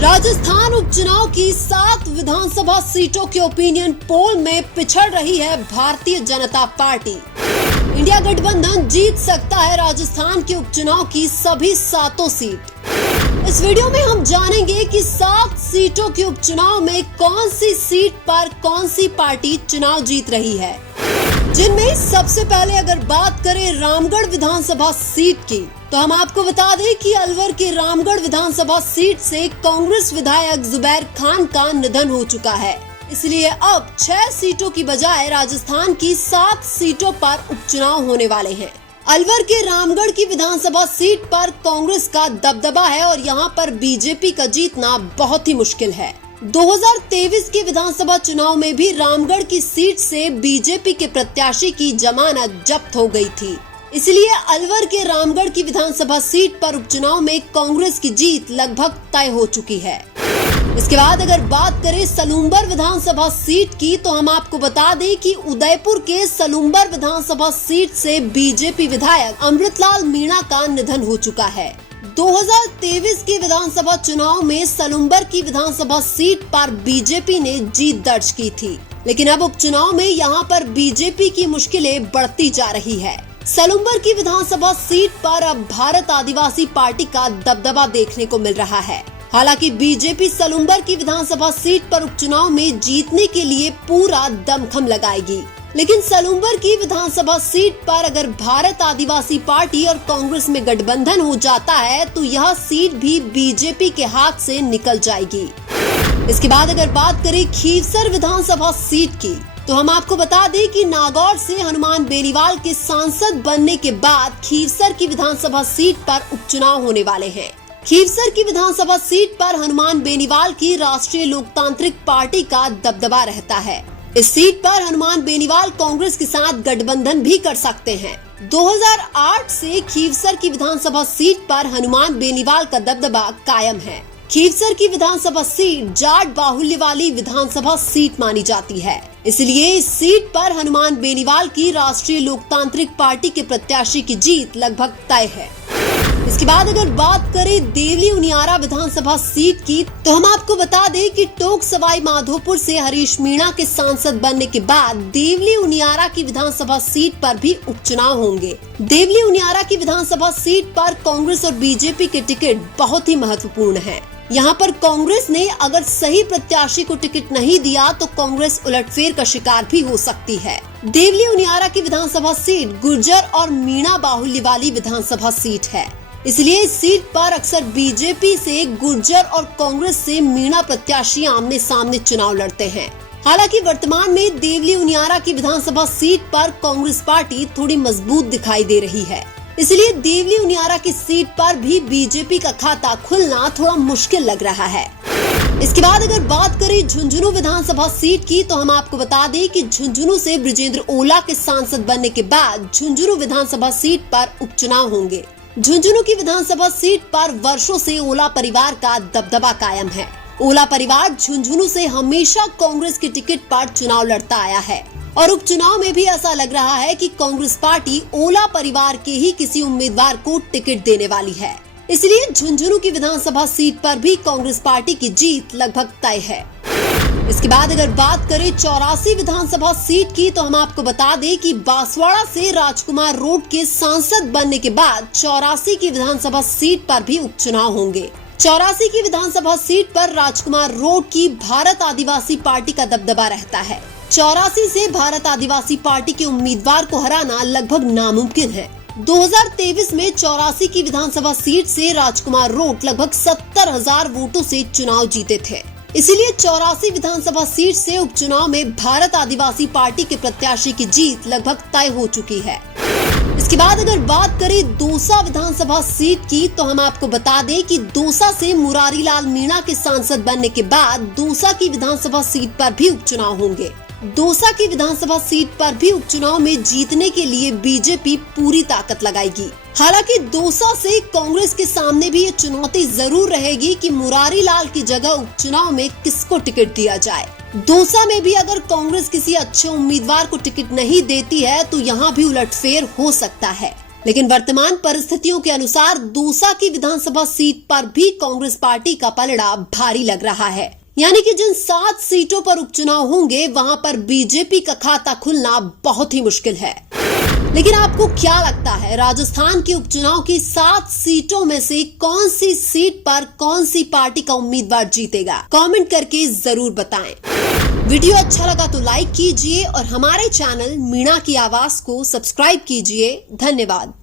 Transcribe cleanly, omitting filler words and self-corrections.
राजस्थान उपचुनाव की 7 विधानसभा सीटों के ओपिनियन पोल में पिछड़ रही है भारतीय जनता पार्टी। इंडिया गठबंधन जीत सकता है राजस्थान के उपचुनाव की सभी 7 सीट। इस वीडियो में हम जानेंगे कि 7 सीटों के उपचुनाव में कौन सी सीट पर कौन सी पार्टी चुनाव जीत रही है, जिनमें सबसे पहले अगर बात करें रामगढ़ विधानसभा सीट की, तो हम आपको बता दें कि अलवर के रामगढ़ विधानसभा सीट से कांग्रेस विधायक जुबैर खान का निधन हो चुका है। इसलिए अब 6 सीटों की बजाय राजस्थान की 7 सीटों पर उपचुनाव होने वाले हैं। अलवर के रामगढ़ की विधानसभा सीट पर कांग्रेस का दबदबा है और यहां पर बीजेपी का जीतना बहुत ही मुश्किल है। 2023 के विधानसभा चुनाव में भी रामगढ़ की सीट से बीजेपी के प्रत्याशी की जमानत जब्त हो गई थी। इसलिए अलवर के रामगढ़ की विधानसभा सीट पर उपचुनाव में कांग्रेस की जीत लगभग तय हो चुकी है। इसके बाद अगर बात करें सलूम्बर विधानसभा सीट की, तो हम आपको बता दें कि उदयपुर के सलूम्बर विधानसभा सीट से बीजेपी विधायक अमृतलाल मीणा का निधन हो चुका है। 2023 के विधानसभा चुनाव में सलूम्बर की विधानसभा सीट पर बीजेपी ने जीत दर्ज की थी, लेकिन अब उपचुनाव में यहां पर बीजेपी की मुश्किलें बढ़ती जा रही है। सलूम्बर की विधानसभा सीट पर अब भारत आदिवासी पार्टी का दबदबा देखने को मिल रहा है। हालांकि बीजेपी सलूम्बर की विधानसभा सीट पर उपचुनाव में जीतने के लिए पूरा दमखम लगाएगी, लेकिन सलूम्बर की विधानसभा सीट पर अगर भारत आदिवासी पार्टी और कांग्रेस में गठबंधन हो जाता है तो यह सीट भी बीजेपी के हाथ से निकल जाएगी। इसके बाद अगर बात करें खीवसर विधानसभा सीट की, तो हम आपको बता दें कि नागौर से हनुमान बेनीवाल के सांसद बनने के बाद खीवसर की विधानसभा सीट पर उपचुनाव होने वाले हैं। खीवसर की विधानसभा सीट पर हनुमान बेनीवाल की राष्ट्रीय लोकतांत्रिक पार्टी का दबदबा रहता है। इस सीट पर हनुमान बेनीवाल कांग्रेस के साथ गठबंधन भी कर सकते हैं। 2008 से खीवसर की विधानसभा सीट पर हनुमान बेनीवाल का दबदबा कायम है। खीवसर की विधानसभा सीट जाट बाहुल्य वाली विधानसभा सीट मानी जाती है, इसलिए इस सीट पर हनुमान बेनीवाल की राष्ट्रीय लोकतांत्रिक पार्टी के प्रत्याशी की जीत लगभग तय है। इसके बाद अगर बात करें देवली उनियारा विधानसभा सीट की, तो हम आपको बता दें कि टोंक सवाई माधोपुर से हरीश मीणा के सांसद बनने के बाद देवली उनियारा की विधानसभा सीट पर भी उपचुनाव होंगे। देवली उनियारा की विधानसभा सीट पर कांग्रेस और बीजेपी के टिकट बहुत ही महत्वपूर्ण है। यहाँ पर कांग्रेस ने अगर सही प्रत्याशी को टिकट नहीं दिया तो कांग्रेस उलटफेर का शिकार भी हो सकती है। देवली उनियारा की विधानसभा सीट गुर्जर और मीणा बाहुल्य वाली विधानसभा सीट है, इसलिए इस सीट पर अक्सर बीजेपी से गुर्जर और कांग्रेस से मीणा प्रत्याशी आमने सामने चुनाव लड़ते हैं। हालांकि वर्तमान में देवली उनियारा की विधानसभा सीट पर कांग्रेस पार्टी थोड़ी मजबूत दिखाई दे रही है, इसलिए देवली उनियारा की सीट पर भी बीजेपी का खाता खुलना थोड़ा मुश्किल लग रहा है। इसके बाद अगर बात करें झुंझुनू विधानसभा सीट की, तो हम आपको बता दें कि झुंझुनू से बृजेंद्र ओला के सांसद बनने के बाद झुंझुनू विधानसभा सीट पर उपचुनाव होंगे। झुंझुनू की विधानसभा सीट पर वर्षों से ओला परिवार का दबदबा कायम है। ओला परिवार झुंझुनू से हमेशा कांग्रेस के टिकट पर चुनाव लड़ता आया है और उपचुनाव में भी ऐसा लग रहा है कि कांग्रेस पार्टी ओला परिवार के ही किसी उम्मीदवार को टिकट देने वाली है। इसलिए झुंझुनू की विधानसभा सीट पर भी कांग्रेस पार्टी की जीत लगभग तय है। इसके बाद अगर बात करें 84 विधानसभा सीट की, तो हम आपको बता दें कि बांसवाड़ा से राजकुमार रोड के सांसद बनने के बाद 84 की विधानसभा सीट पर भी उपचुनाव होंगे। 84 की विधानसभा सीट पर राजकुमार रोड की भारत आदिवासी पार्टी का दबदबा रहता है। 84 से भारत आदिवासी पार्टी के उम्मीदवार को हराना लगभग नामुमकिन है। 2023 में 84 की विधानसभा सीट से राजकुमार रोड लगभग 70,000 वोटों से चुनाव जीते थे। इसीलिए 84 विधानसभा सीट से उपचुनाव में भारत आदिवासी पार्टी के प्रत्याशी की जीत लगभग तय हो चुकी है। इसके बाद अगर बात करें दौसा विधानसभा सीट की, तो हम आपको बता दें कि दौसा से मुरारी लाल मीणा के सांसद बनने के बाद दौसा की विधानसभा सीट पर भी उपचुनाव होंगे। दौसा की विधानसभा सीट पर भी उपचुनाव में जीतने के लिए बीजेपी पूरी ताकत लगाएगी। हालांकि दौसा से कांग्रेस के सामने भी ये चुनौती जरूर रहेगी कि मुरारी लाल की जगह उपचुनाव में किसको टिकट दिया जाए। दौसा में भी अगर कांग्रेस किसी अच्छे उम्मीदवार को टिकट नहीं देती है तो यहाँ भी उलटफेर हो सकता है। लेकिन वर्तमान परिस्थितियों के अनुसार दौसा की विधानसभा सीट पर भी कांग्रेस पार्टी का पलड़ा भारी लग रहा है। यानी कि जिन 7 सीटों पर उपचुनाव होंगे वहां पर बीजेपी का खाता खुलना बहुत ही मुश्किल है। लेकिन आपको क्या लगता है, राजस्थान के उपचुनाव की 7 सीटों में से कौन सी सीट पर कौन सी पार्टी का उम्मीदवार जीतेगा? कमेंट करके जरूर बताएं। वीडियो अच्छा लगा तो लाइक कीजिए और हमारे चैनल मीणा की आवाज को सब्सक्राइब कीजिए। धन्यवाद।